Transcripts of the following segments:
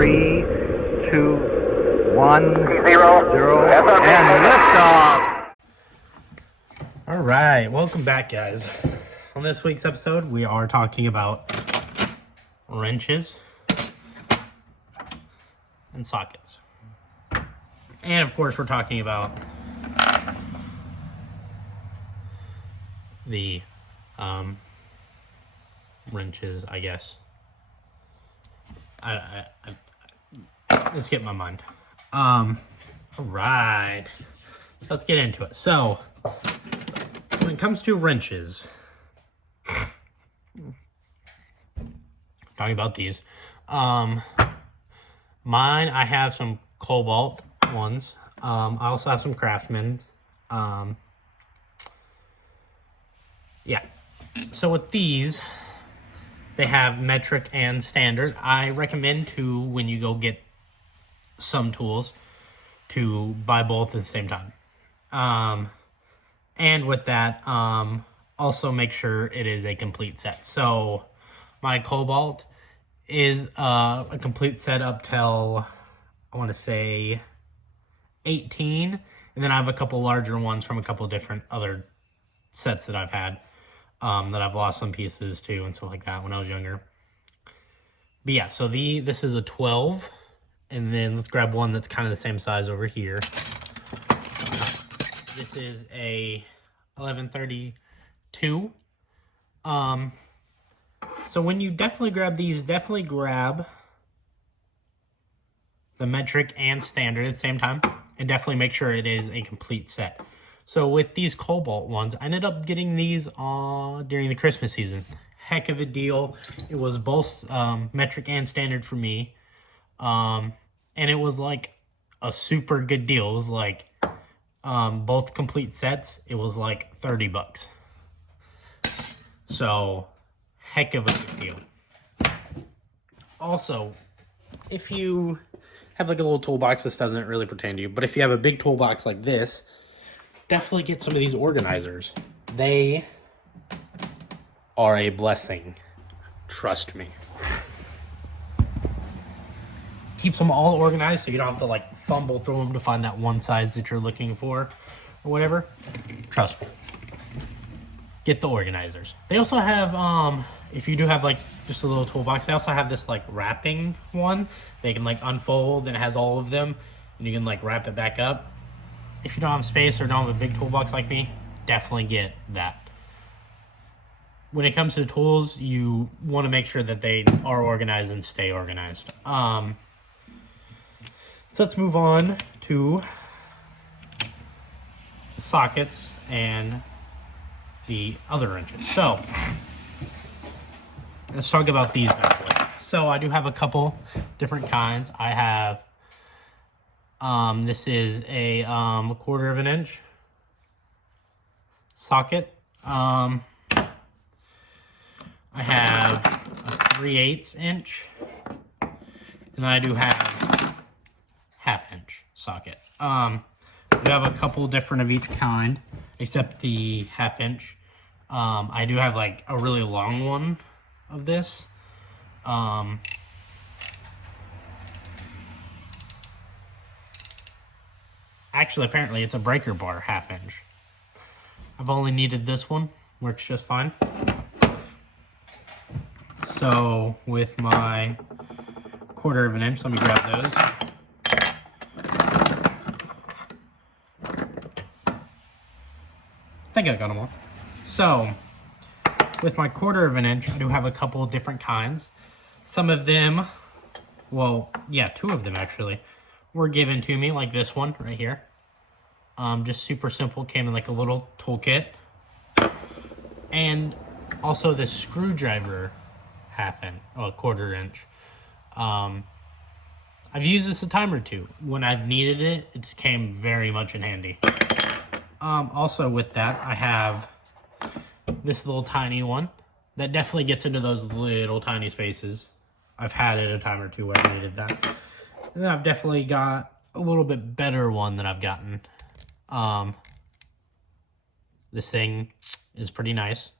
3, 2, 1, 0, and liftoff. All right, welcome back, guys. On this week's episode, we are talking about wrenches and sockets. And of course, we're talking about the wrenches, I guess. Let's get my mind. All right, so let's get into it. So when it comes to wrenches, talking about these, mine, I have some Cobalt ones. I also have some Craftsman's. Yeah. So with these, they have metric and standard. I recommend to, when you go get some tools, to buy both at the same time. And with that, also make sure it is a complete set. So my Cobalt is a complete set up till, I want to say, 18. And then I have a couple larger ones from a couple different other sets that I've had, that I've lost some pieces to and stuff like that when I was younger. But yeah, so this is a 12. And then let's grab one that's kind of the same size over here. This is a 1132. So when you definitely grab these, definitely grab the metric and standard at the same time, and definitely make sure it is a complete set. So with these Cobalt ones, I ended up getting these during the Christmas season. Heck of a deal. It was both metric and standard for me. And it was like a super good deal. It was like both complete sets. It was like 30 bucks. So heck of a good deal. Also, if you have like a little toolbox, this doesn't really pertain to you, but if you have a big toolbox like this, definitely get some of these organizers. They are a blessing. Trust me. Keeps them all organized so you don't have to like fumble through them to find that one size that you're looking for or whatever. Trust me. Get the organizers. They also have, if you do have like just a little toolbox, they also have this like wrapping one. They can like unfold and it has all of them and you can like wrap it back up. If you don't have space or don't have a big toolbox like me, definitely get that. When it comes to the tools, you want to make sure that they are organized and stay organized. So let's move on to sockets and the other wrenches. So let's talk about these now. So I do have a couple different kinds. I have this is a 1/4 of an inch socket. I have a 3/8 inch, and then I do have 1/2 inch socket. We have a couple different of each kind, except the 1/2 inch. I do have like a really long one of this. Actually, apparently it's a breaker bar 1/2 inch. I've only needed this one, works just fine. So with my 1/4 of an inch, let me grab those. I think I got them all. So with my 1/4 of an inch, I do have a couple of different kinds. Some of them, well, yeah, 2 of them actually, were given to me, like this one right here. Just super simple, came in like a little toolkit. And also this screwdriver 1/4 inch. I've used this a time or two. When I've needed it, it came very much in handy. Also with that, I have this little tiny one that definitely gets into those little tiny spaces. I've had it a time or two where I needed that. And then I've definitely got a little bit better one that I've gotten. This thing is pretty nice.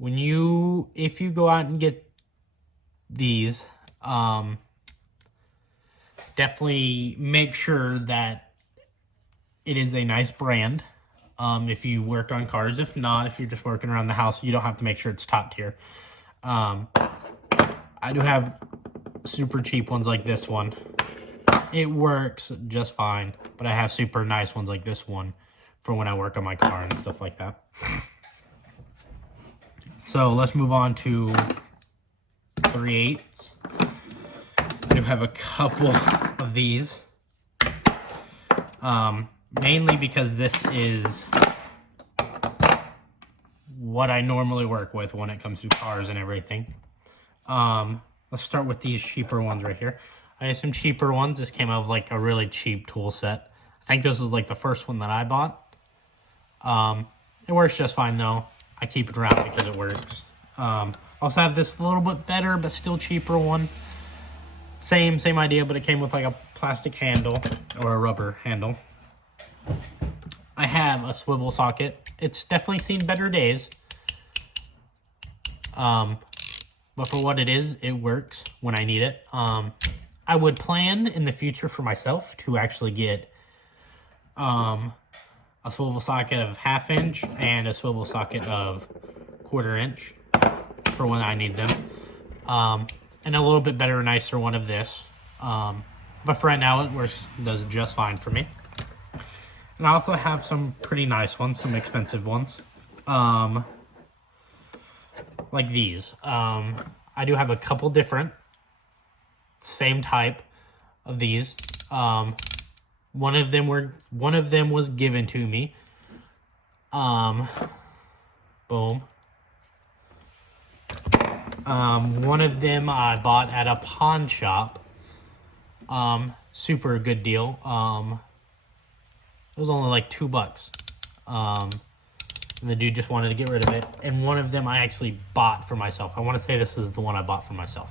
If you go out and get these, definitely make sure that it is a nice brand. If you work on cars, if not, if you're just working around the house, you don't have to make sure it's top tier. I do have super cheap ones like this one. It works just fine, but I have super nice ones like this one for when I work on my car and stuff like that. So let's move on to 3/8. I do have a couple of these. Mainly because this is what I normally work with when it comes to cars and everything. Let's start with these cheaper ones right here. I have some cheaper ones. This came out of like a really cheap tool set. I think this was like the first one that I bought. It works just fine though. I keep it around because it works. Also have this a little bit better but still cheaper one. Same idea, but it came with like a plastic handle or a rubber handle. I have a swivel socket. It's definitely seen better days. But for what it is, it works when I need it. I would plan in the future for myself to actually get a swivel socket of 1/2 inch and a swivel socket of 1/4 inch for when I need them. And a little bit better, nicer one of this. But for right now, it works, does just fine for me. And I also have some pretty nice ones, some expensive ones. Like these. I do have a couple different, same type of these. One of them was given to me. Boom. One of them I bought at a pawn shop. Super good deal. It was only like $2. And the dude just wanted to get rid of it. And one of them I actually bought for myself. I want to say this is the one I bought for myself.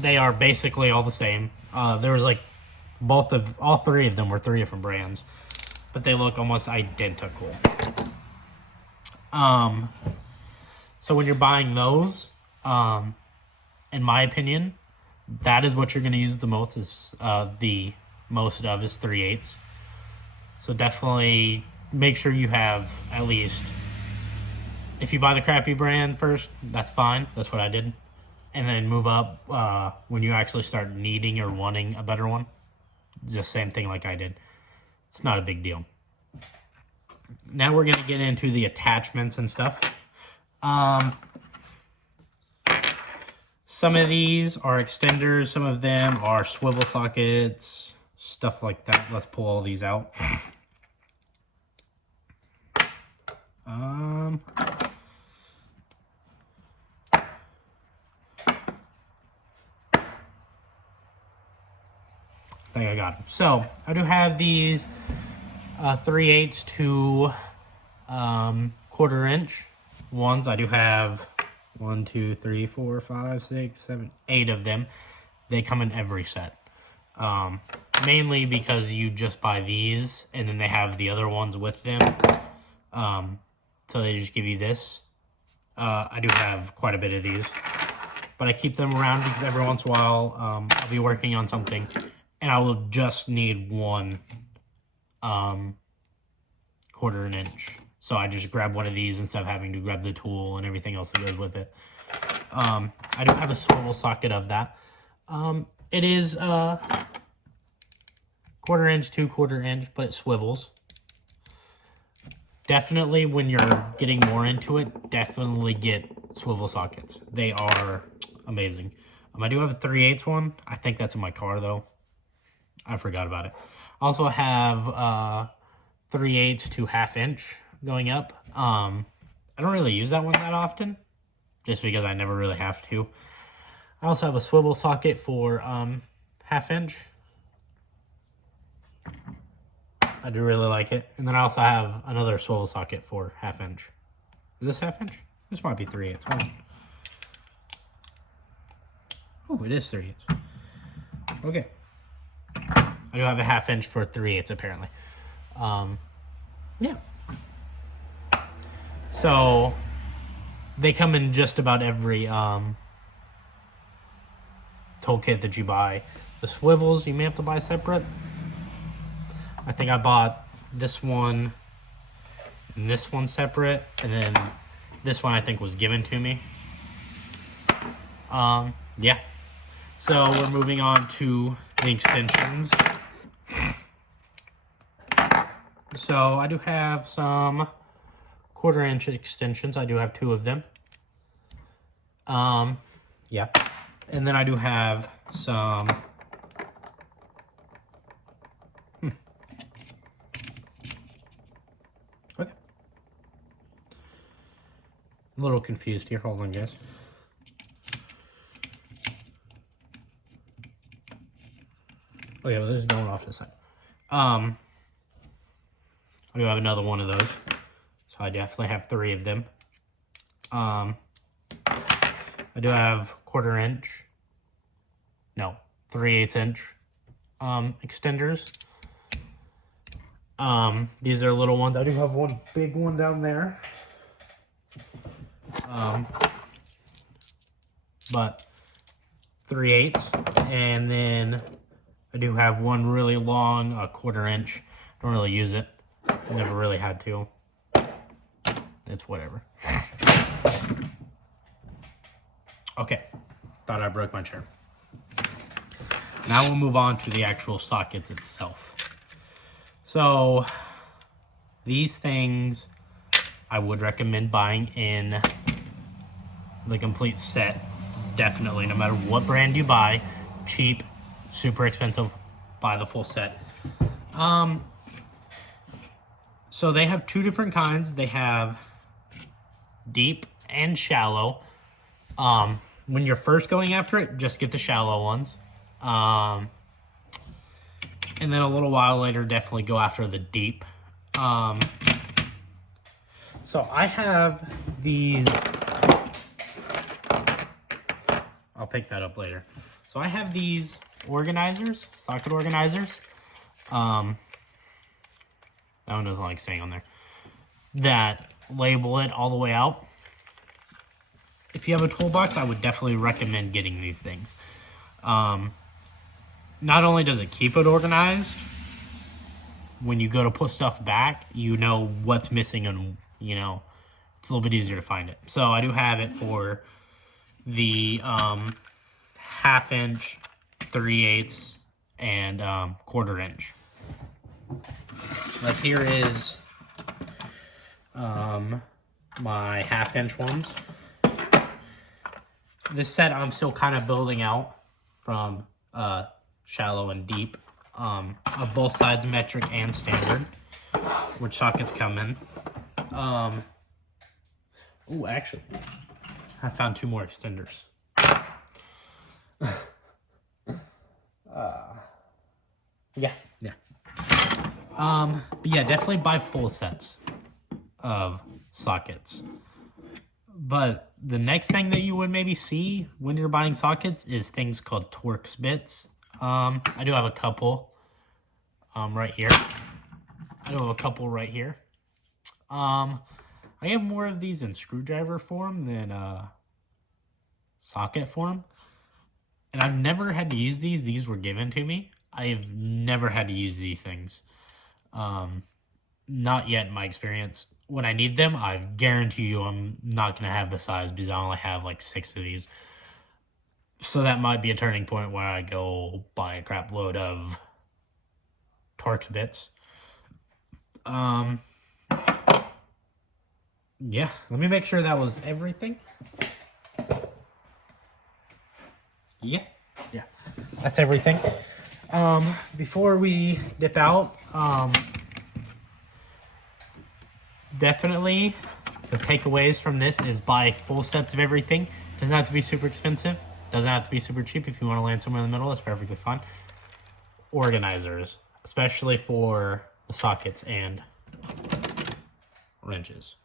They are basically all the same. There was like all three of them were 3 different brands, but they look almost identical. So when you're buying those, in my opinion, that is what you're going to use the most. Is the most of is 3/8. So definitely make sure you have at least. If you buy the crappy brand first, that's fine. That's what I did, and then move up when you actually start needing or wanting a better one. Just same thing like I did. It's not a big deal. Now we're gonna get into the attachments and stuff. Some of these are extenders. Some of them are swivel sockets, stuff like that. Let's pull all these out. I think I got them. So I do have these 3/8 to 1/4 inch ones. I do have 1, 2, 3, 4, 5, 6, 7, 8 of them. They come in every set. Mainly because you just buy these and then they have the other ones with them. So they just give you this. I do have quite a bit of these, but I keep them around because every once in a while I'll be working on something and I will just need one 1/4 inch. So I just grab one of these instead of having to grab the tool and everything else that goes with it. I do have a swivel socket of that. It is 1/4 inch to 1/4 inch, but it swivels. Definitely when you're getting more into it, definitely get swivel sockets. They are amazing. I do have a 3/8 one. I think that's in my car though. I forgot about it. I also have 3/8 to 1/2 inch going up. I don't really use that one that often, just because I never really have to. I also have a swivel socket for 1/2 inch. I do really like it. And then I also have another swivel socket for 1/2 inch. Is this 1/2 inch? This might be 3/8. Oh, it is 3/8. Okay. I do have a 1/2 inch for 3/8 apparently. Yeah. So They come in just about every toolkit that you buy. The swivels you may have to buy separate. I think I bought this one and this one separate, and then this one I think was given to me. Yeah. So we're moving on to the extensions. So I do have some 1/4 inch extensions. I do have 2 of them. Yeah. And then I do have some okay. I'm a little confused here. Hold on, guys. Oh yeah, well, this is going off this side. I do have another one of those. So I definitely have 3 of them. I do have 1/4 inch. No, 3/8 inch extenders. These are little ones. I do have one big one down there. But 3/8, and then I do have one really long, 1/4 inch. Don't really use it. Never really had to. It's whatever. Okay. Thought I broke my chair. Now we'll move on to the actual sockets itself. So these things I would recommend buying in the complete set. Definitely, no matter what brand you buy, cheap, super expensive, buy the full set. So they have 2 different kinds. They have deep and shallow. When you're first going after it, just get the shallow ones. And then a little while later, definitely go after the deep. So I have these. I'll pick that up later. So I have these organizers, socket organizers. That one doesn't like staying on there. That label it all the way out. If you have a toolbox, I would definitely recommend getting these things. Not only does it keep it organized, when you go to put stuff back, you know what's missing and, you know, it's a little bit easier to find it. So I do have it for the 1/2 inch, 3/8, and 1/4 inch. But here is my 1/2 inch ones. This set I'm still kind of building out from shallow and deep, of both sides, metric and standard, which sockets come in. Oh, actually, I found 2 more extenders. Yeah. But yeah, definitely buy full sets of sockets. But the next thing that you would maybe see when you're buying sockets is things called Torx Bits. I do have a couple right here. I have more of these in screwdriver form than socket form. And I've never had to use these. These were given to me. I've never had to use these things. Not yet in my experience. When I need them, I guarantee you I'm not going to have the size because I only have like 6 of these. So that might be a turning point where I go buy a crap load of Torx Bits. Yeah, let me make sure that was everything. Yeah, that's everything. Before we dip out, definitely the takeaways from this is buy full sets of everything. Doesn't have to be super expensive. Doesn't have to be super cheap. If you want to land somewhere in the middle, that's perfectly fine. Organizers, especially for the sockets and wrenches.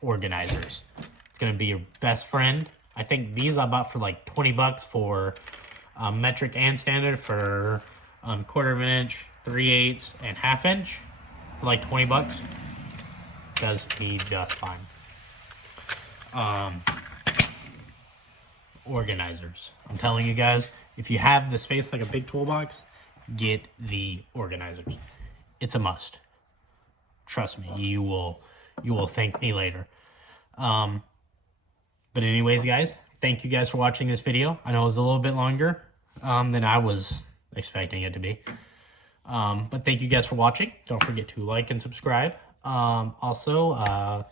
Organizers. It's going to be your best friend. I think these I bought for like 20 bucks for metric and standard, for 1/4 inch, 3/8, and 1/2 inch for like 20 bucks. Does me just fine. organizers. I'm telling you guys, if you have the space like a big toolbox, get the organizers. It's a must. Trust me, you will thank me later. But anyways, guys, thank you guys for watching this video. I know it was a little bit longer than I was expecting it to be. But thank you guys for watching. Don't forget to like and subscribe. Also,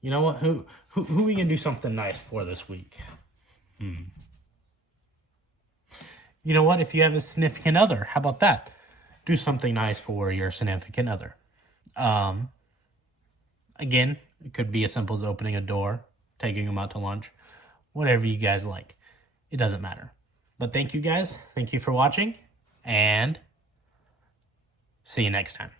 you know what? Who we gonna do something nice for this week? You know what? If you have a significant other, how about that? Do something nice for your significant other. Again, it could be as simple as opening a door, taking them out to lunch, whatever you guys like. It doesn't matter. But thank you guys. Thank you for watching, and see you next time.